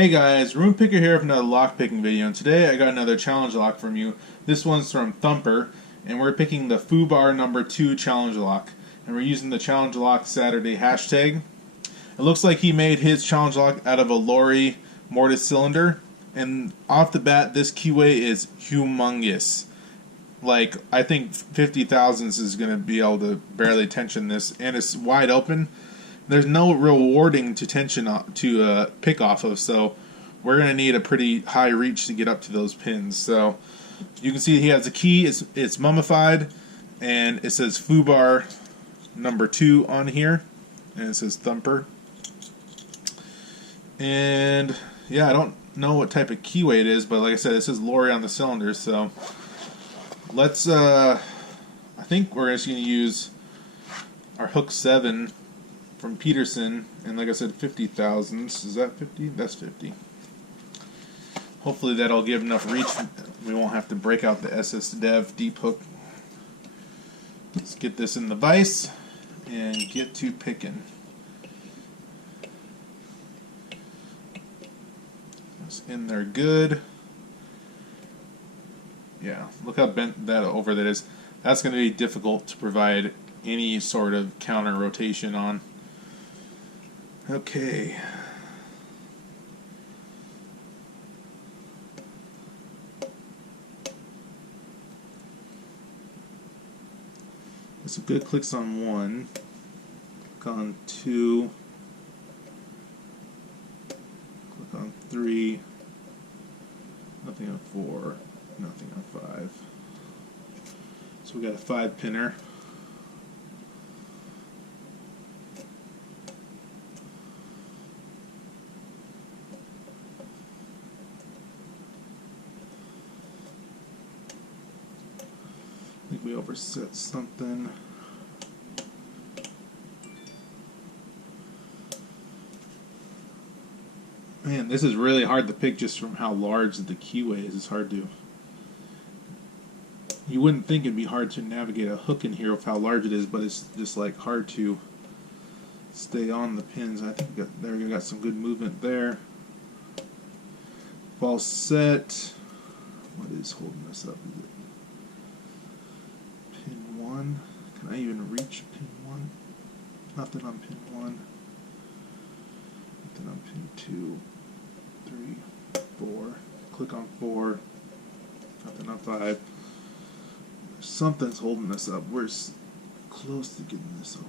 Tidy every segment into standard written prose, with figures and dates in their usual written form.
Hey guys, RoonPicker here with another lock picking video, and today I got another challenge lock from you. This one's from Thumper, and we're picking the Fubar number 2 challenge lock, and we're using the challenge lock Saturday hashtag. It looks like he made his challenge lock out of a Lorry mortise cylinder, and off the bat this keyway is humongous. Like, I think 50 thousandths is going to be able to barely tension this, and it's wide open. There's no real warding to tension to pick off of, so we're going to need a pretty high reach to get up to those pins. So you can see he has a key, it's mummified, and it says Fubar number 2 on here, and it says Thumper. And yeah, I don't know what type of keyway it is, but like I said, it says Lorry on the cylinder, so let's, I think we're just going to use our hook 7 from Peterson, and like I said, 50 thousandths. Is that 50? That's 50. Hopefully that'll give enough reach. We won't have to break out the SS Dev deep hook. Let's get this in the vise and get to picking. It's in there good. Yeah, look how bent that over that is. That's going to be difficult to provide any sort of counter rotation on. Okay. So good clicks on 1, click on 2, click on 3, nothing on 4, nothing on 5. So we got a 5 pinner. I think we overset something. Man, this is really hard to pick just from how large the keyway is. It's hard to... You wouldn't think it'd be hard to navigate a hook in here with how large it is, but it's just like hard to stay on the pins. I think there we got some good movement there. False set. What is holding us up? Is it pin 1? Can I even reach pin 1? Nothing on pin 1. Nothing on pin 2, 3, 4. Click on 4. Nothing on 5. Something's holding us up. We're close to getting this open.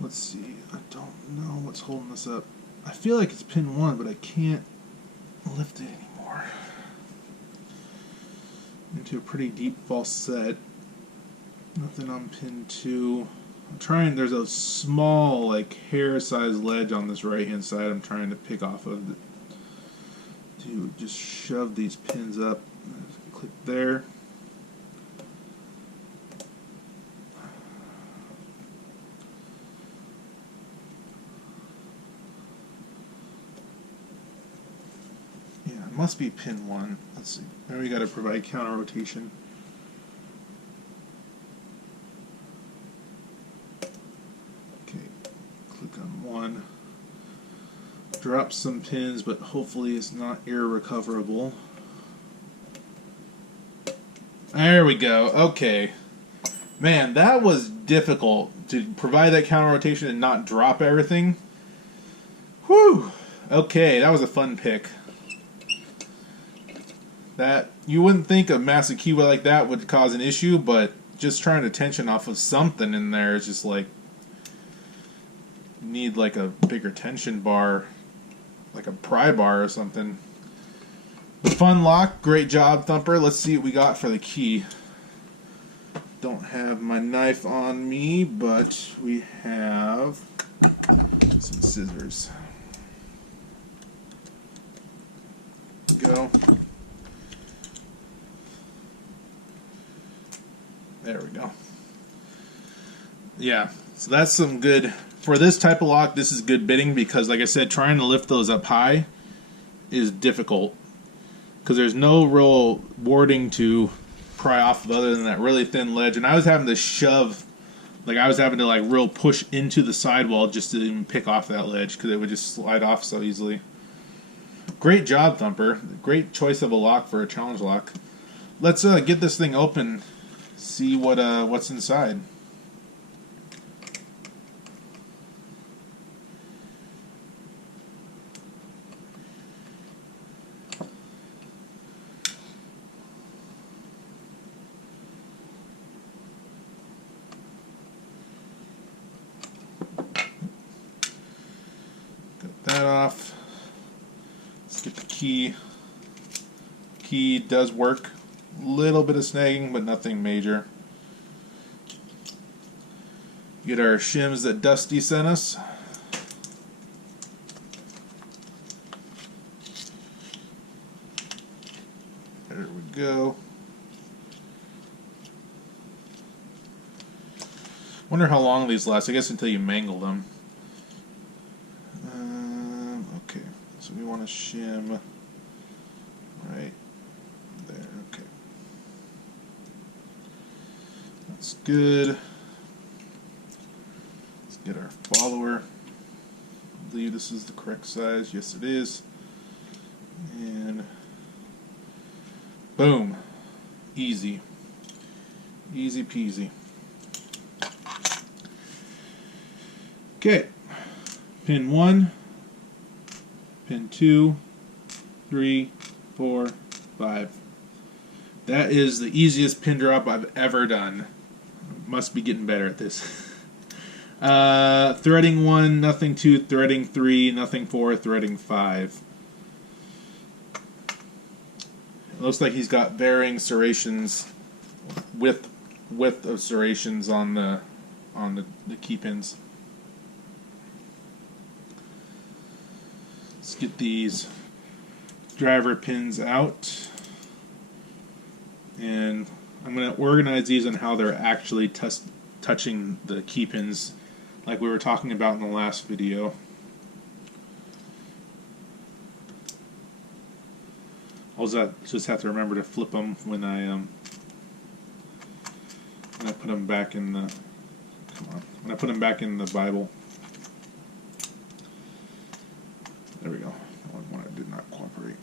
Let's see, I don't know what's holding us up. I feel like it's pin 1, but I can't lift it anymore. Into a pretty deep false set. Nothing on pin 2. I'm trying, there's a small, like, hair-sized ledge on this right-hand side I'm trying to pick off of to just shove these pins up. Click there. Must be pin 1. Let's see. Now we got to provide counter rotation. Okay, click on 1. Drop some pins, but hopefully it's not irrecoverable. There we go. Okay. Man, that was difficult to provide that counter rotation and not drop everything. Whew. Okay, that was a fun pick. That you wouldn't think a massive keyway like that would cause an issue, but just trying to tension off of something in there is just like, you need like a bigger tension bar, like a pry bar or something. Fun lock, great job, Thumper. Let's see what we got for the key. Don't have my knife on me, but we have some scissors. Go. There we go. Yeah, so that's some good, for this type of lock, this is good bitting because, like I said, trying to lift those up high is difficult because there's no real warding to pry off of other than that really thin ledge. And I was having to shove, like I was having to like real push into the sidewall just to even pick off that ledge because it would just slide off so easily. Great job, Thumper. Great choice of a lock for a challenge lock. Let's get this thing open, see what's inside. Got that off. Let's get the key. Key does work. Little bit of snagging, but nothing major. Get our shims that Dusty sent us. There we go. Wonder how long these last. I guess until you mangle them. Okay, so we want to shim right there. Okay. That's good. Let's get our follower. I believe this is the correct size. Yes, it is. And boom. Easy. Easy peasy. Okay. Pin 1, pin 2, 3, 4, 5. That is the easiest pin drop I've ever done. Must be getting better at this. Threading 1, nothing 2, threading 3, nothing 4, threading 5. It looks like he's got varying serrations, width of serrations on the key pins. Let's get these driver pins out, and I'm going to organize these on how they're actually touching the key pins like we were talking about in the last video. I'll just have to remember to flip them when I put them back in the when I put them back in the Bible. There we go. One did not cooperate.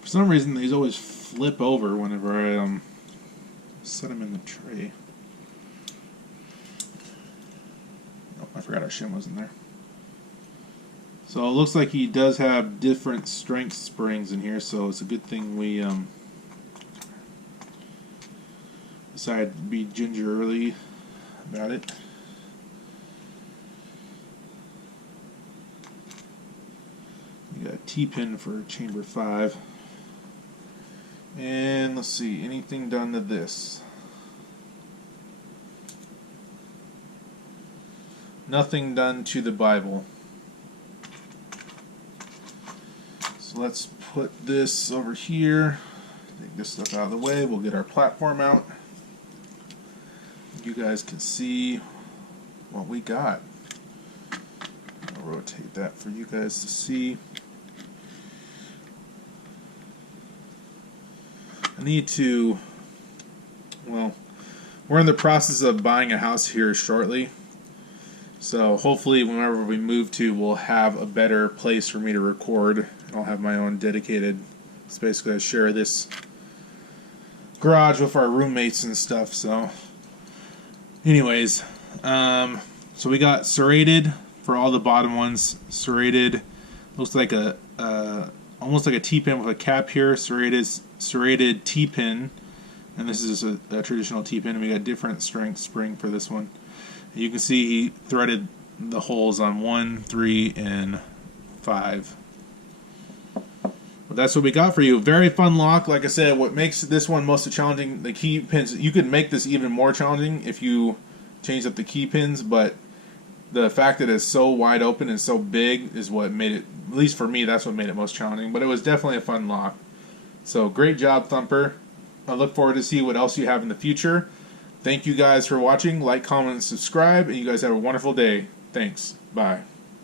For some reason, these always flip over whenever I set them in the tray. Oh, I forgot our shim was in there. So it looks like he does have different strength springs in here, so it's a good thing we decided to be gingerly about it. You got a T-pin for chamber 5. And let's see, anything done to this? Nothing done to the Bible. So let's put this over here. Take this stuff out of the way. We'll get our platform out. You guys can see what we got. I'll rotate that for you guys to see. I need to, well, we're in the process of buying a house here shortly. So hopefully whenever we move to, we'll have a better place for me to record. I'll have my own dedicated space because I share this garage with our roommates and stuff. So anyways, so we got serrated for all the bottom ones. Serrated, looks like a almost like a T-pin with a cap here. Serrated T-pin, and this is a traditional T-pin. And we got different strength spring for this one. You can see he threaded the holes on 1, 3, and 5. That's what we got for you. Very fun lock. Like I said, what makes this one most challenging, the key pins. You could make this even more challenging if you change up the key pins, but the fact that it's so wide open and so big is what made it, at least for me, that's what made it most challenging. But it was definitely a fun lock. So great job, Thumper. I look forward to see what else you have in the future. Thank you guys for watching. Like, comment, and subscribe, and you guys have a wonderful day. Thanks. Bye.